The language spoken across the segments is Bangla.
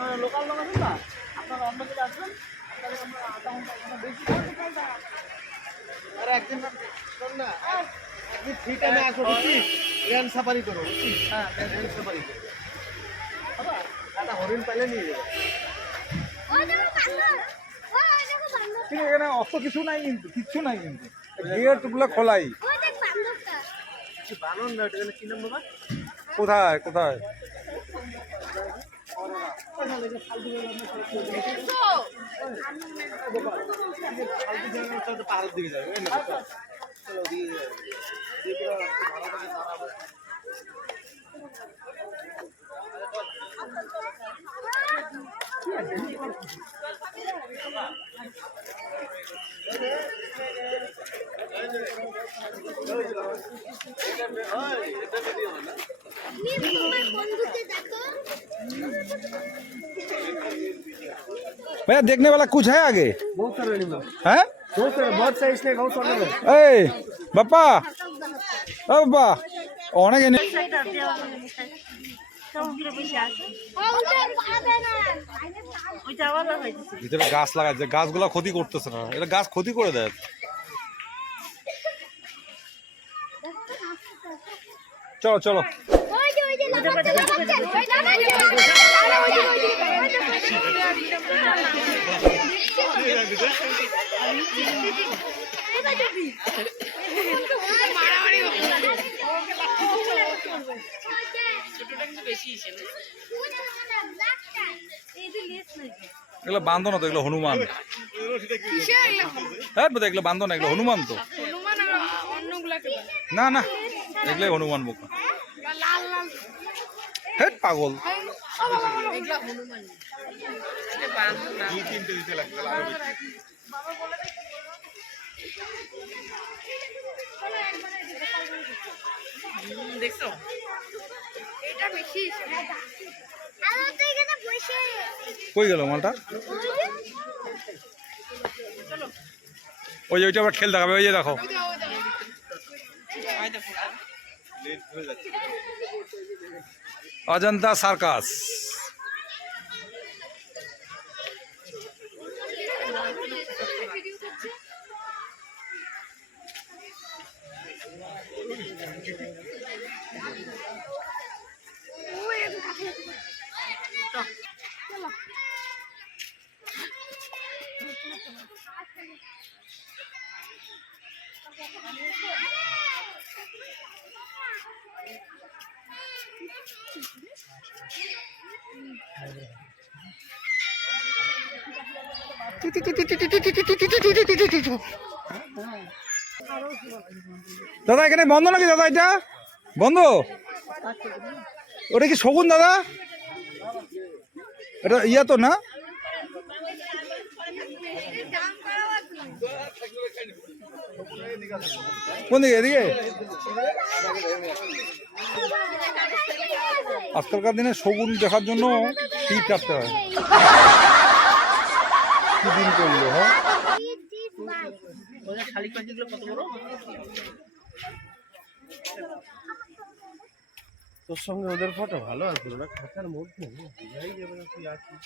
আপনারা লোকাল লোক আছেন না আপনারা অন্য দিকে আসবেন আপনাদের আমরা আধা ঘণ্টা বেশি সময় দিতে হবে না। আর একদিন শোন না একদিন ফ্রি টাইমে আসো বুঝছিস রেন সাফারি করো বুঝছিস হ্যাঁ সাফারি করো। একটা হরিণ পাইলে নিয়ে যাবে। এখানে অত কিছু নাই কিন্তু কিচ্ছু নাই কিন্তু। গেটগুলো খোলাই বানর না এটা কি নাম বাবা? কোথায় কোথায়? পাহাড়ের দিকে যাবে এই না, চলো ওদিকে যাবে ওদিকে পুরো ভালো করে দাঁড়াবে। भैया देखने वाला कुछ है आगे बहुत सारे एनिमल है बहुत सारे बहुत सारे इसलिए गौ सारे में এই বাপ্পা ও বাপ্পা অনেক এনে ভিতরে গাছ লাগাচ্ছে গাছগুলো ক্ষতি করতেছে না এটা গাছ ক্ষতি করে দেয় চলো চলো এগুলো বান্ধো না তো এগুলো হনুমান। হ্যাঁ এগুলো বান্ধো না এগুলো হনুমান তো। না না এগুলো হনুমান বোকা হেট পাগল। দেখছ? কই গেল মালটা? ওই যে ওইটা আবার খেল দেখাবে ওই যে দেখো। অজন্তা সার্কাস দাদা, এখানে বন্ধ নাকি দাদা এটা? বন্ধ? ওটা কি শগুন দাদা? এটা ইয়া তো না? কোন দিকে, এদিকে? আজকালকার দিনে শগুন দেখার জন্য টিপ কাটতে হয়। দিন করল হ্যাঁ? তোর সঙ্গে ওদের ফটো ভালো আছে, ওরা খাঁচার মধ্যে বোঝাই যাবে তুই আছিস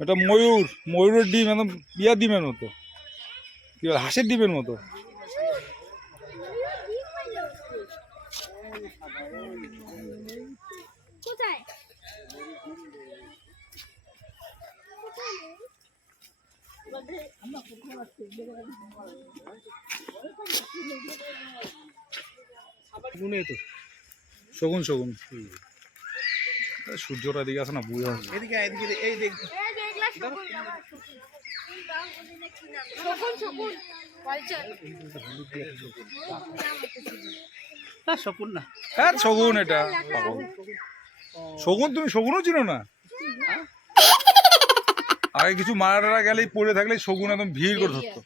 এটা ময়ূর ময়ূরের ডিম একদম ইয়া ডিমের মতো। কি বলে হাঁসের ডিমের মতো। শগুন শগুন। সূর্যটা এদিকে আছে না বুঝে এদিকে এদিকে এই না শকুন না হ্যাঁ শগুন এটা। শগুন তুমি শগুনও চিনো না? আগে কিছু মারা টারা গেলেই পড়ে থাকলে শগুন একদম ভিড় করে ধরতো।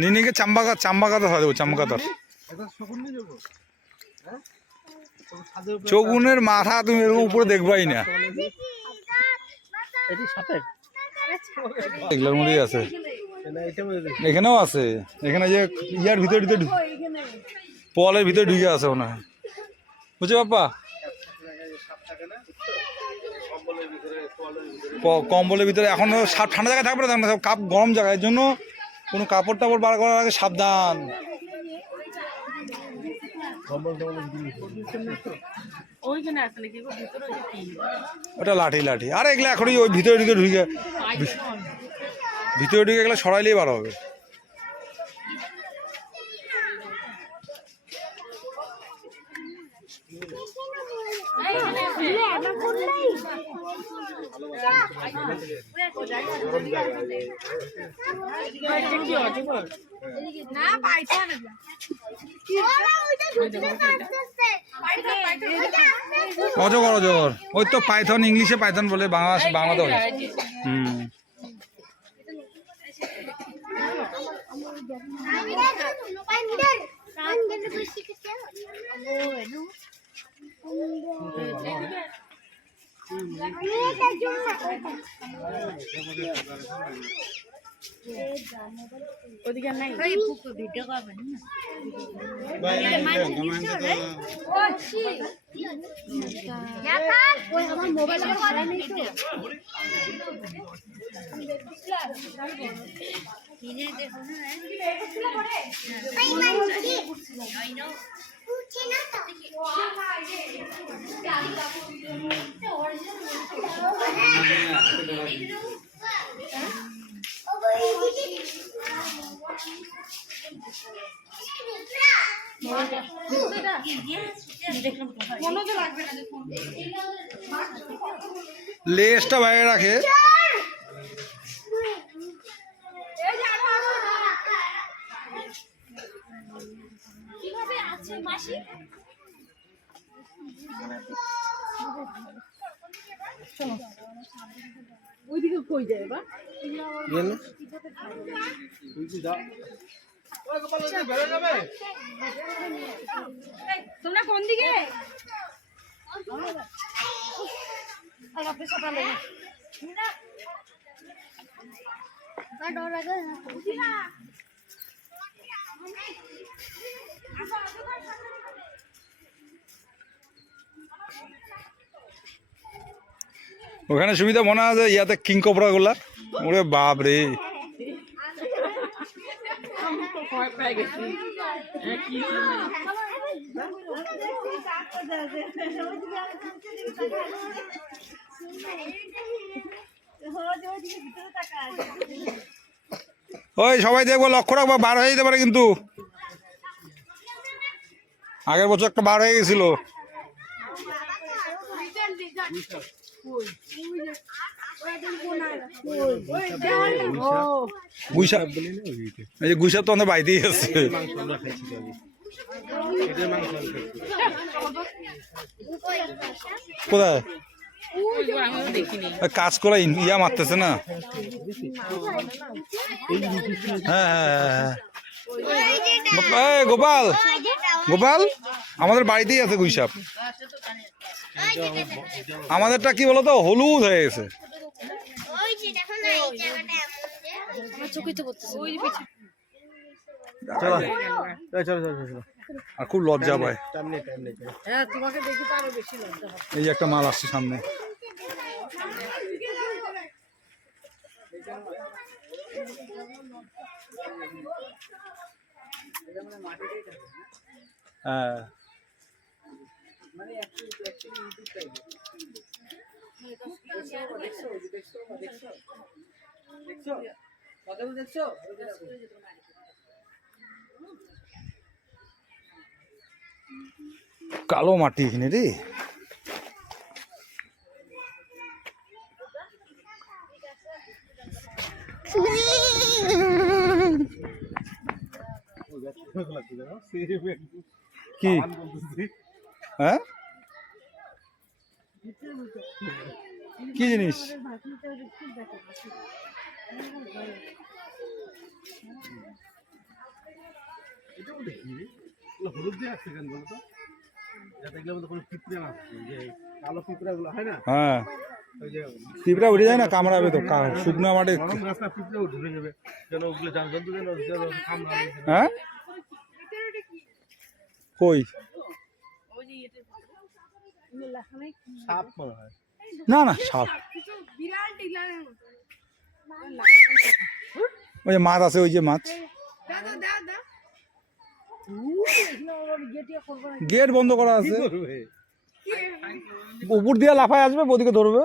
নিনিকে চাম্বাকা চাম্বাকাতা হয় দেবো চাম্বাকাতার এটা শকুন নিয়ে যাব। শগুনের মাথা তুমি এরকম উপরে দেখবাই না। এগুলোর মধ্যেই আছে। এখানেও আছে। এখানে যে ইয়ার ভিতরে ভিতরে পলের ভিতরে ঢুকে আছে মনে হয়। বুঝছ বাপ্পা? কম্বলের ভিতরে এখন সা- ঠান্ডা জায়গায় থাকবে না সব কাপ গরম জায়গায় এর জন্য কোনো কাপড় টাপড় বার করার আগে সাবধান ওইখানে আসলে কি গো, ভিতরে ওই যে কি? ওটা লাঠি লাঠি। আর এগুলো এখনই ওই ভিতরে ঢুকে ঢুকে ভিতরে ঢুকে এগুলো সরাইলেই বার হবে। কি হয়, না অজগর। ওই তো পাইথন ইংলিশে পাইথন বলে বাংলা বাংলাতে বলে। হুম। ওদিকে নাই? ভিডিও করবেন মোবাইল ভাড়া নেই তো লেজটা বাইরে রাখে। কীভাবে আছে মাসি ওইদিকে কই যায় বা? তোমরা কোন দিকে? ওখানে সুবিধা মনে আছে ইয়াতে কিং কোবরা গুলা ওরে বাপ রে ভয় পেয়ে গেছি হ্যাঁ, কি ওই সবাই দেখব লক্ষ্য রাখব বার হয়ে যেতে পারে কিন্তু। আগের বছর একটা বার হয়ে গেছিল। গুইসাপ গুইসাপ তো আমাদের বাড়িতেই আছে। কোথায়? কাজ করা ইয়া মারতেছে না। হ্যাঁ হ্যাঁ হ্যাঁ, হ্যাঁ। গোপাল। গোপাল আমাদের বাড়িতেই আছে গুইসাপ। আমাদেরটা কি বলতো? হলুদ হয়ে গেছে। আর খুব লজ্জা পায়। হ্যাঁ তোমাকে দেখি তো আরও বেশি লজ্জা এই যে একটা মাল আসছে সামনে। হ্যাঁ। কালো মাটি এখানে রে। কি? হ্যাঁ? কি জিনিস? হলুদ দিয়ে আসছে কেন বলো যাতে এগুলোর মধ্যে কোনো পিঁপড়ে না যে কালো পিঁপড়া হয় হ্যাঁ পিঁপড়া উঠে যায় না কামড়াবে তো শুকনো মাঠে গরম কই? না না সাপ। ওই যে মাছ আছে ওই যে মাছ। গেট বন্ধ করা আছে। উপর দিয়ে লাফায় আসবে ওদিকে ধরবে।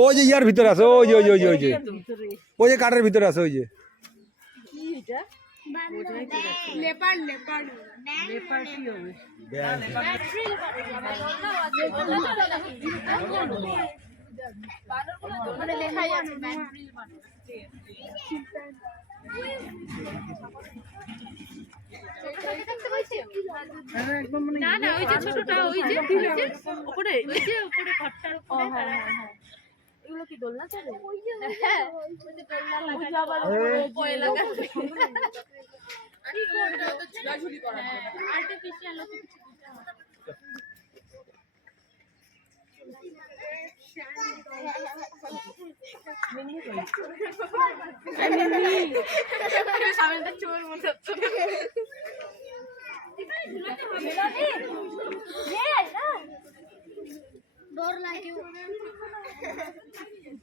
ওই যে ইয়ার ভিতরে আছে ওই যে ওই যে ওই যে ওই যে। ওই যে কাঠের ভিতরে আছে ওই যে। মানে মানে না না ওই যে ছোটটা ওই যে ওই যে উপরে ওই যে উপরে ঘরটার উপরে হ্যাঁ হ্যাঁ এগুলো কি দোলনা চলে? সামনেটা চোর মনে হচ্ছে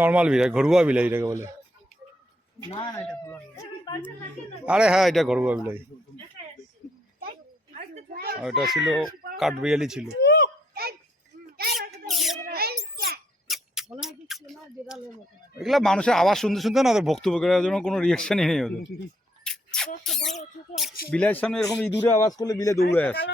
নর্মাল বিলাই ঘরুয়া বিলাই এটাকে বলে। আরে হ্যাঁ এটা ঘরুয়া বিলাই এটা ছিল কাঠবিড়ালি ছিল। এগুলা মানুষের আওয়াজ শুনতে শুনতে না, ওদের করার জন্য কোনো রিয়াকশনই নেই ওদের। বিলাইয়ের সামনে এরকম ইঁদুরে আওয়াজ করলে বিলে দৌড়ে আসে।